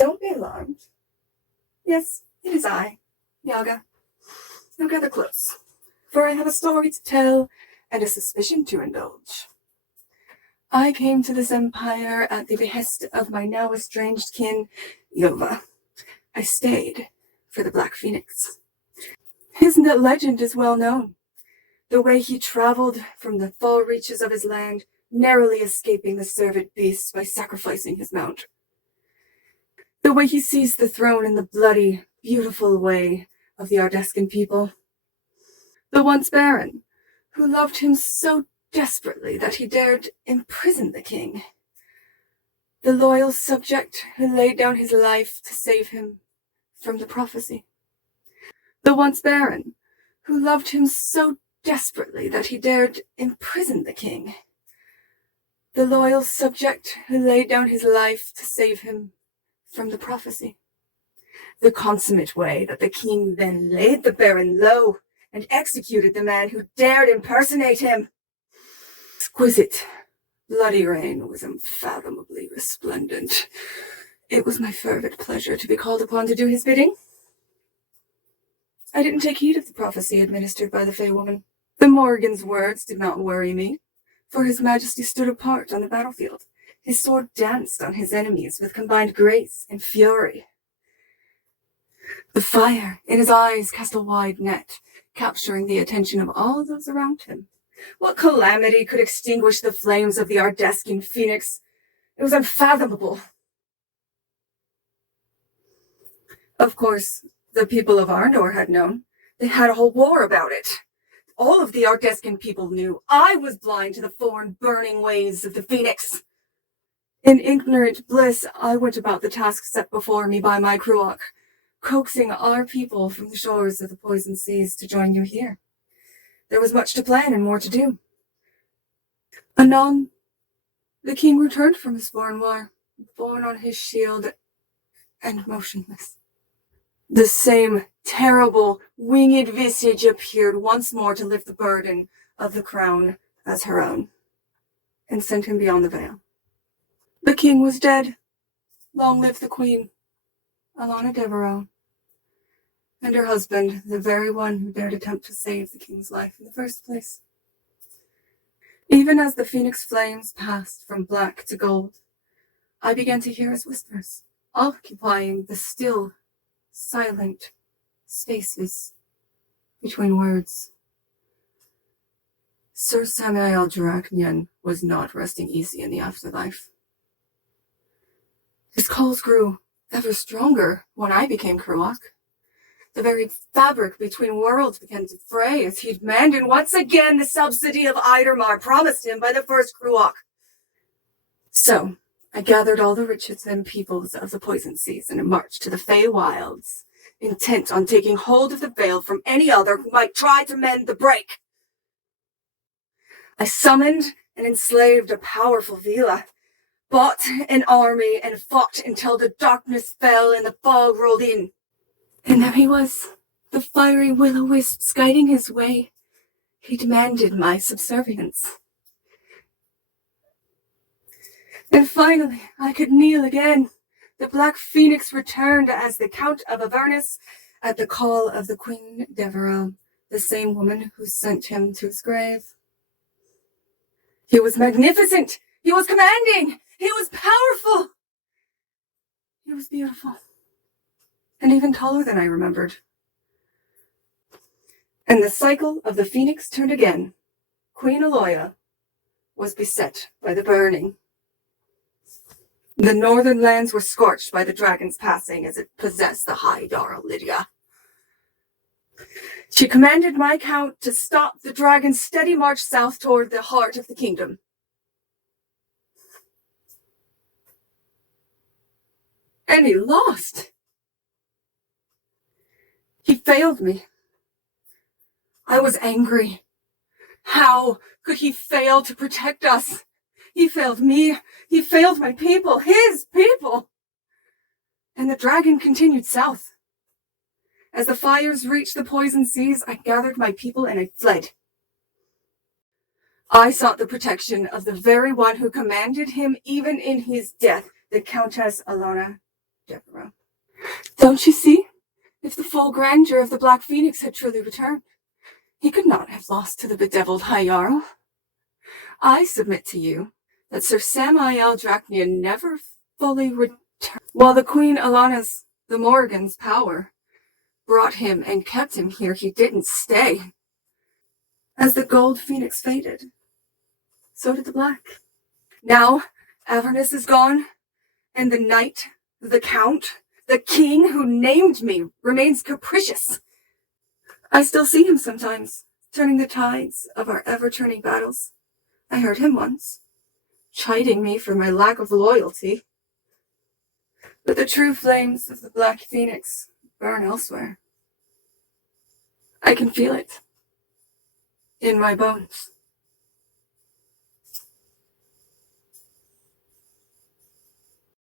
Don't be alarmed. Yes, it is I, Yaga. Now gather close, for I have a story to tell and a suspicion to indulge. I came to this empire at the behest of my now estranged kin, Yova. I stayed for the Black Phoenix. His legend is well known. The way he traveled from the far reaches of his land, narrowly escaping the servant beasts by sacrificing his mount. The way he seized the throne in the bloody, beautiful way of the Ardescan people. The once baron, who loved him so desperately that he dared imprison the king. The loyal subject who laid down his life to save him from the prophecy. The once baron, who loved him so desperately that he dared imprison the king. The loyal subject who laid down his life to save him from the prophecy. The consummate way that the king then laid the baron low and executed the man who dared impersonate him. Exquisite, bloody reign was unfathomably resplendent. It was my fervid pleasure to be called upon to do his bidding. I didn't take heed of the prophecy administered by the Fey woman. The Morrigan's words did not worry me, for his majesty stood apart on the battlefield. His sword danced on his enemies with combined grace and fury. The fire in his eyes cast a wide net, capturing the attention of all those around him. What calamity could extinguish the flames of the Ardescan phoenix? It was unfathomable. Of course, the people of Arnor had known. They had a whole war about it. All of the Ardescan people knew. I was blind to the foreign burning ways of the phoenix. In ignorant bliss, I went about the task set before me by my Kruok, coaxing our people from the shores of the poison seas to join you here. There was much to plan and more to do. Anon, the king returned from his foreign war, borne on his shield and motionless. The same terrible, winged visage appeared once more to lift the burden of the crown as her own, and sent him beyond the veil. The king was dead. Long live the queen, Alana Devereaux, and her husband, the very one who dared attempt to save the king's life in the first place. Even as the phoenix flames passed from black to gold, I began to hear his whispers, occupying the still, silent spaces between words. Sir Samael Juraknian was not resting easy in the afterlife. His calls grew ever stronger when I became Kruok. The very fabric between worlds began to fray as he demanded once again the subsidy of Eidermar promised him by the first Kruok. So, I gathered all the riches and peoples of the poison seas and marched to the Fey Wilds, intent on taking hold of the veil from any other who might try to mend the break. I summoned and enslaved a powerful Vila, bought an army, and fought until the darkness fell and the fog rolled in. And there he was, the fiery will-o-wisps guiding his way. He demanded my subservience. And finally, I could kneel again. The Black Phoenix returned as the Count of Avernus at the call of the Queen Devereaux, the same woman who sent him to his grave. He was magnificent. He was commanding. He was powerful. He was beautiful. And even taller than I remembered. And the cycle of the Phoenix turned again. Queen Aloya was beset by the burning. The northern lands were scorched by the dragon's passing as it possessed the high Dara Lydia. She commanded my count to stop the dragon's steady march south toward the heart of the kingdom. And he lost. He failed me. I was angry. How could he fail to protect us? He failed me. He failed my people, his people. And the dragon continued south. As the fires reached the poison seas, I gathered my people and I fled. I sought the protection of the very one who commanded him even in his death, the Countess Alana Deborah. Don't you see? If the full grandeur of the Black Phoenix had truly returned, he could not have lost to the bedeviled High Jarl. I submit to you that Sir Samael Draknian never fully returned, while the Queen Alana's, the Morrigan's power brought him and kept him here. He didn't stay. As the gold phoenix faded, so did the black. Now, Avernus is gone, and the knight, the count, the king who named me remains capricious. I still see him sometimes, turning the tides of our ever-turning battles. I heard him once, chiding me for my lack of loyalty. But the true flames of the Black Phoenix burn elsewhere. I can feel it in my bones.